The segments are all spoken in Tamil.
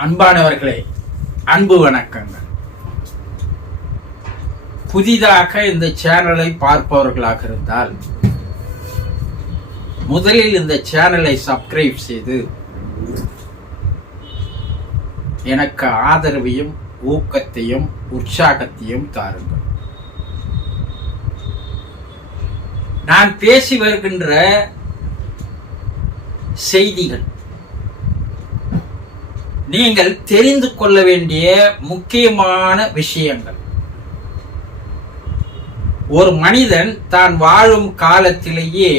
அன்பானவர்களே அன்பு வணக்கங்கள். புதிதாக இந்த சேனலை பார்ப்பவர்களாக இருந்தால் முதலில் இந்த சேனலை சப்ஸ்கிரைப் செய்து எனக்கு ஆதரவையும் ஊக்கத்தையும் உற்சாகத்தையும் தாருங்கள். நான் பேசி வருகின்ற செய்திகள் நீங்கள் தெரிந்து கொள்ள வேண்டிய முக்கியமான விஷயங்கள். ஒரு மனிதன் தான் வாழும் காலத்திலேயே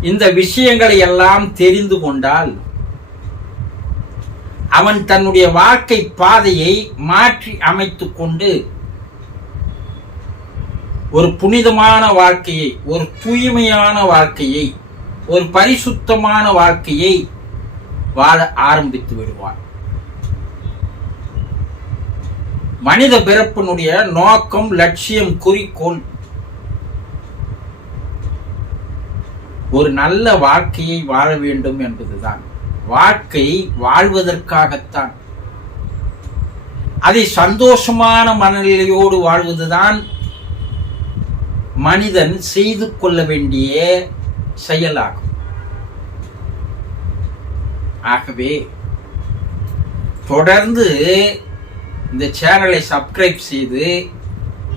இந்த விஷயங்களை எல்லாம் தெரிந்து கொண்டால் அவன் தன்னுடைய வாழ்க்கை பாதையை மாற்றி அமைத்துக் கொண்டு ஒரு புனிதமான வாழ்க்கையை ஒரு தூய்மையான வாழ்க்கையை ஒரு பரிசுத்தமான வாழ்க்கையை வாழ ஆரம்பித்து விடுவான் மனித பிறப்பினுடைய நோக்கம் லட்சியம் குறிக்கோள். ஒரு நல்ல வாழ்க்கையை வாழ வேண்டும் என்பதுதான். வாழ்க்கை வாழ்வதற்காகத்தான். அதை சந்தோஷமான மனநிலையோடு வாழ்வதுதான் மனிதன் செய்து கொள்ள வேண்டிய செயலாகும். ஆகவே தொடர்ந்து இந்த சேனலை சப்ஸ்கிரைப் செய்து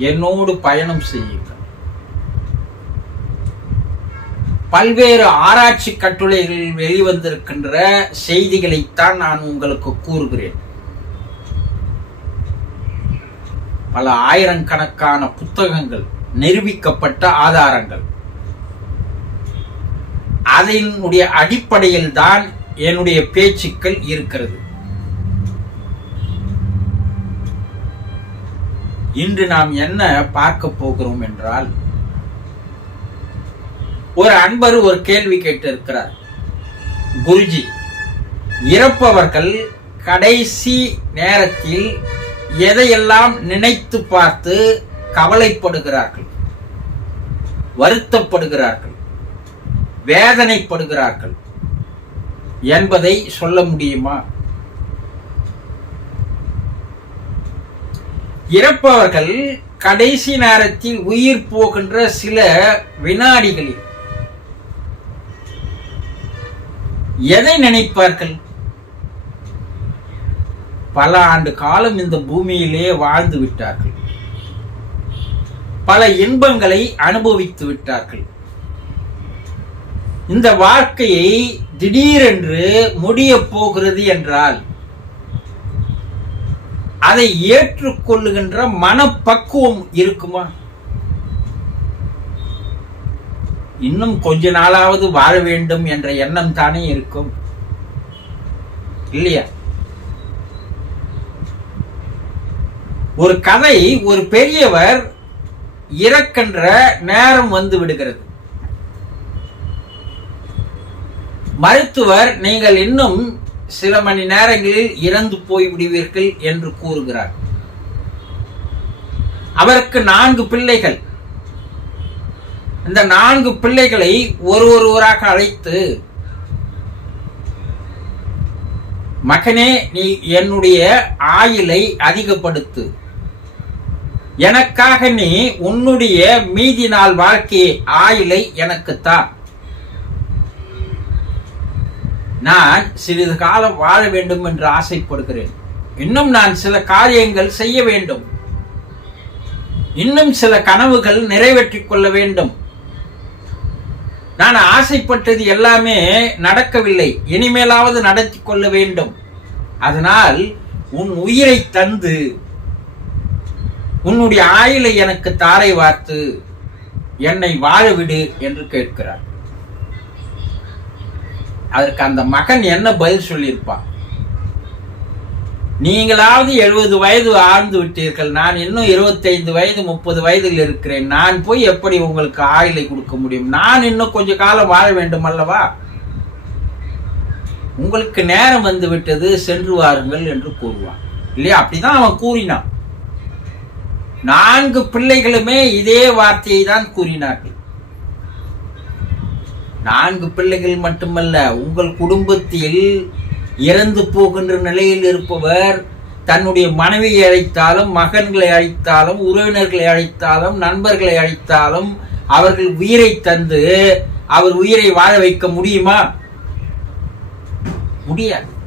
என்னோடு பயணம் செய்யுங்கள். பல்வேறு ஆராய்ச்சி கட்டுரைகளில் வெளிவந்திருக்கின்ற செய்திகளைத்தான் நான் உங்களுக்கு கூறுகிறேன். பல ஆயிரக்கணக்கான புத்தகங்கள் நிரூபிக்கப்பட்ட ஆதாரங்கள். அதனுடைய அடிப்படையில் தான் என்னுடைய பேச்சுக்கள் இருக்கிறது. இன்று நாம் என்ன பார்க்க போகிறோம் என்றால் ஒரு அன்பர் ஒரு கேள்வி கேட்டிருக்கிறார். குருஜி இறப்பவர்கள் கடைசி நேரத்தில் எதையெல்லாம் நினைத்து பார்த்து கவலைப்படுகிறார்கள் வருத்தப்படுகிறார்கள் வேதனைப்படுகிறார்கள் என்பதை சொல்ல முடியுமா? இறப்பவர்கள் கடைசி நேரத்தில் உயிர் போகின்ற சில வினாடிகளில் எதை நினைப்பார்கள்? பல ஆண்டு காலம் இந்த பூமியிலே வாழ்ந்து விட்டார்கள். பல இன்பங்களை அனுபவித்து விட்டார்கள். இந்த வாழ்க்கையை திடீரென்று முடிய போகிறது என்றால் அதை ஏற்றுக்கொள்ளுகின்ற மனப்பக்குவம் இருக்குமா? இன்னும் கொஞ்ச நாளாவது வாழ வேண்டும் என்ற எண்ணம் தானே இருக்கும். இல்லையா? ஒரு கதை ஒரு பெரியவர் இறக்கின்ற நேரம் வந்து விடுகிறது. மருத்துவர் நீங்கள் இன்னும் சில மணி நேரங்களில் இறந்து போய் விடுவீர்கள் என்று கூறுகிறார். அவருக்கு நான்கு பிள்ளைகள். இந்த நான்கு பிள்ளைகளை ஒரு ஒருவராக அழைத்து மகனே நீ என்னுடைய ஆயுளை அதிகப்படுத்து. எனக்காக நீ உன்னுடைய மீதி நாள் வாழ்க்கையை ஆயுளை எனக்குத்தான் தான் நான் சிறிது காலம் வாழ வேண்டும் என்று ஆசைப்படுகிறேன். இன்னும் நான் சில காரியங்கள் செய்ய வேண்டும். இன்னும் சில கனவுகள் நிறைவேற்றிக் கொள்ள வேண்டும். நான் ஆசைப்பட்டது எல்லாமே நடக்கவில்லை. இனிமேலாவது நடத்தி கொள்ள வேண்டும். அதனால் உன் உயிரை தந்து உன்னுடைய ஆயுளை எனக்கு தாரை வார்த்து என்னை வாழவிடு என்று கேட்கிறார். அதற்கு அந்த மகன் என்ன பதில் சொல்லியிருப்பான்? நீங்களாவது எழுபது வயது ஆழ்ந்து விட்டீர்கள். நான் இன்னும் இருபத்தைந்து வயது முப்பது வயதில் இருக்கிறேன். நான் போய் எப்படி உங்களுக்கு ஆயுளை கொடுக்க முடியும்? நான் இன்னும் கொஞ்ச காலம் வாழ வேண்டும் அல்லவா? உங்களுக்கு நேரம் வந்து விட்டது சென்று வாருங்கள் என்று கூறுவான். இல்லையா? அப்படிதான் அவன் கூறினான். நான்கு பிள்ளைகளுமே இதே வார்த்தையை தான் கூறினார்கள். நான்கு பிள்ளைகள் மட்டுமல்ல உங்கள் குடும்பத்தில் இறந்து போகின்ற நிலையில் இருப்பவர் தன்னுடைய மனைவியை அழைத்தாலும் மகன்களை அழைத்தாலும் உறவினர்களை அழைத்தாலும் நண்பர்களை அழைத்தாலும் அவர்கள் உயிரை தந்து அவர் உயிரை வாழ வைக்க முடியுமா? முடியாது.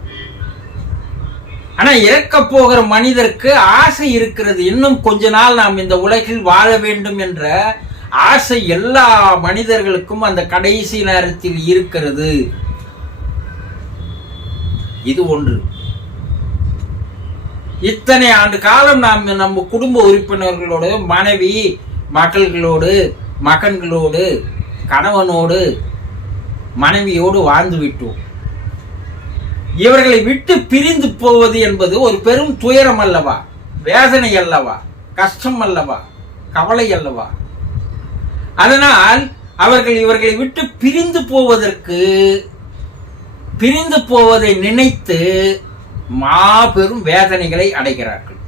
ஆனா இறக்க போகிற மனிதருக்கு ஆசை இருக்கிறது. இன்னும் கொஞ்ச நாள் நாம் இந்த உலகில் வாழ வேண்டும் என்ற ஆசை எல்லா மனிதர்களுக்கும் அந்த கடைசி நேரத்தில் இருக்கிறது. இது ஒன்று. இத்தனை ஆண்டு காலம் நாம் நம்ம குடும்ப உறுப்பினர்களோடு மனைவி மக்கள்களோடு மகன்களோடு கணவனோடு மனைவியோடு வாழ்ந்து விட்டோம். இவர்களை விட்டு பிரிந்து போவது என்பது ஒரு பெரும் துயரம் அல்லவா? வேதனை அல்லவா? கஷ்டம் அல்லவா? கவலை அல்லவா? அதனால் அவர்கள் இவர்களை விட்டு பிரிந்து போவதற்கு பிரிந்து போவதை நினைத்து மாபெரும் வேதனைகளை அடைகிறார்கள்.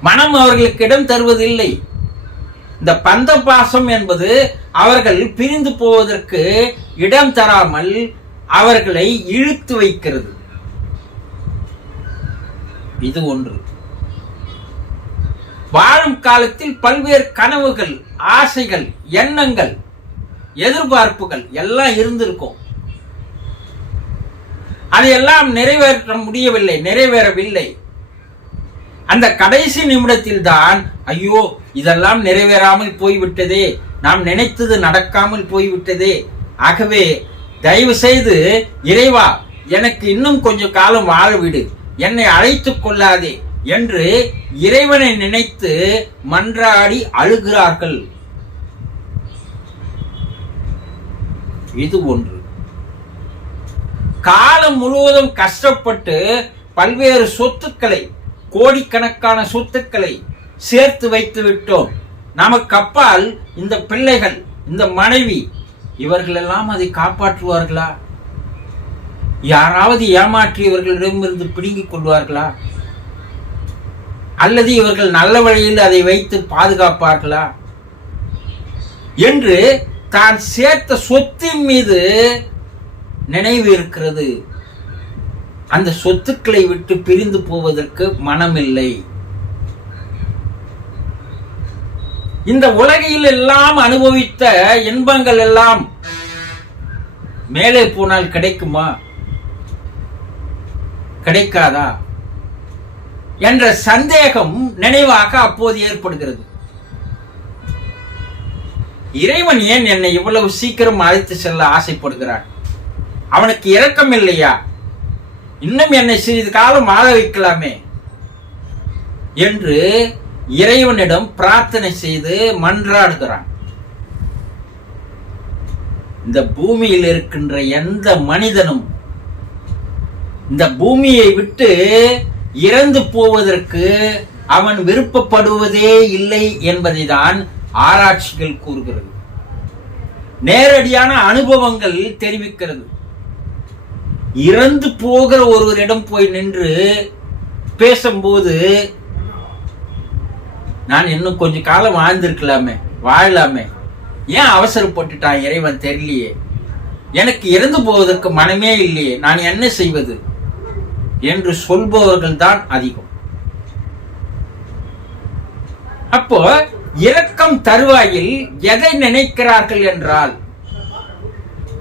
மனம் அவர்களுக்கு இடம் தருவதில்லை. இந்த பந்த பாசம் என்பது அவர்கள் பிரிந்து போவதற்கு இடம் தராமல் அவர்களை இழுத்து வைக்கிறது. இது ஒன்று. வாழும் காலத்தில் பல்வேறு கனவுகள் ஆசைகள் எண்ணங்கள் எதிர்பார்ப்புகள் எல்லாம் இருந்திருக்கும். அதையெல்லாம் நிறைவேற்ற முடியவில்லை நிறைவேறவில்லை. அந்த கடைசி நிமிடத்தில் தான் ஐயோ இதெல்லாம் நிறைவேறாமல் போய்விட்டதே நாம் நினைத்தது நடக்காமல் போய்விட்டதே. ஆகவே தயவு செய்து இறைவா எனக்கு இன்னும் கொஞ்சம் காலம் வாழ விடு. என்னை அழைத்து கொள்ளாதே. என்று இறைவனை நினைத்து மன்றாடி அழுகிறார்கள். இது ஒன்று. காலம் முழுவதும் கஷ்டப்பட்டு பல்வேறு சொத்துக்களை கோடிக்கணக்கான சொத்துக்களை சேர்த்து வைத்து விட்டோம். நமக்கு அப்பால் இந்த பிள்ளைகள் இந்த மனைவி இவர்களெல்லாம் அதை காப்பாற்றுவார்களா? யாராவது ஏமாற்றியவர்களிடமிருந்து பிடுங்கிக் கொள்வார்களா? அல்லது இவர்கள் நல்ல வழியில் அதை வைத்து பாதுகாப்பார்களா? என்று தான் சேர்த்த சொத்தின் மீது நினைவு இருக்கிறது. அந்த சொத்துக்களை விட்டு பிரிந்து போவதற்கு மனமில்லை. இந்த உலகில் எல்லாம் அனுபவித்த இன்பங்கள் எல்லாம் மேலே போனால் கிடைக்குமா? கிடைக்காதா? என்ற சந்தேகம் நினைவாக அப்போது ஏற்படுகிறது. இறைவன் ஏன் என்னை இவ்வளவு சீக்கிரம் அழைத்து செல்ல ஆசைப்படுகிறான்? அவனுக்கு இரக்கம் இல்லையா? இன்னும் என்னை சிறிது காலம் ஆள வைக்கலாமே என்று இறைவனிடம் பிரார்த்தனை செய்து மன்றாடுகிறான். இந்த பூமியில் இருக்கின்ற எந்த மனிதனும் இந்த பூமியை விட்டு இறந்து போவதற்கு அவன் விருப்பப்படுவதே இல்லை என்பதை தான் ஆராய்ச்சிகள் கூறுகிறது. நேரடியான அனுபவங்கள் தெரிவிக்கிறது. இறந்து போகிற ஒருவரிடம் போய் நின்று பேசும்போது நான் இன்னும் கொஞ்சம் காலம் வாழ்ந்திருக்கலாமே வாழலாமே. ஏன் அவசரப்பட்டுட்டான் இறைவன் தெரியலையே? எனக்கு இறந்து போவதற்கு மனமே இல்லையே. நான் என்ன செய்வது? என்று சொல்பவர்கள் தான் அதிகம். அப்போ இரக்கம் தருவாயில் எதை நினைக்கிறார்கள் என்றால்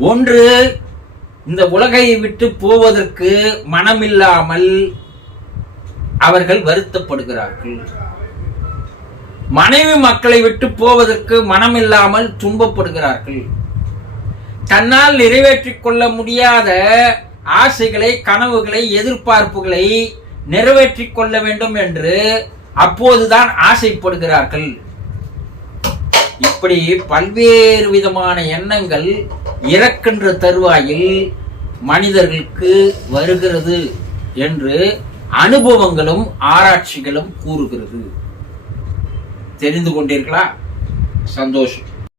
ஒன்று இந்த உலகை விட்டு போவதற்கு மனமில்லாமல் அவர்கள் வருத்தப்படுகிறார்கள். மனைவி மக்களை விட்டு போவதற்கு மனமில்லாமல் துன்பப்படுகிறார்கள். தன்னால் நிறைவேற்றிக் கொள்ள முடியாத ஆசைகளை கனவுகளை எதிர்பார்ப்புகளை நிறைவேற்றி கொள்ள வேண்டும் என்று அப்போதுதான் ஆசைப்படுகிறார்கள். இப்படி பல்வேறு விதமான எண்ணங்கள் இறக்கின்ற தருவாயில் மனிதர்களுக்கு வருகிறது என்று அனுபவங்களும் ஆராய்ச்சிகளும் கூறுகிறது. தெரிந்து கொண்டீர்களா? சந்தோஷம்.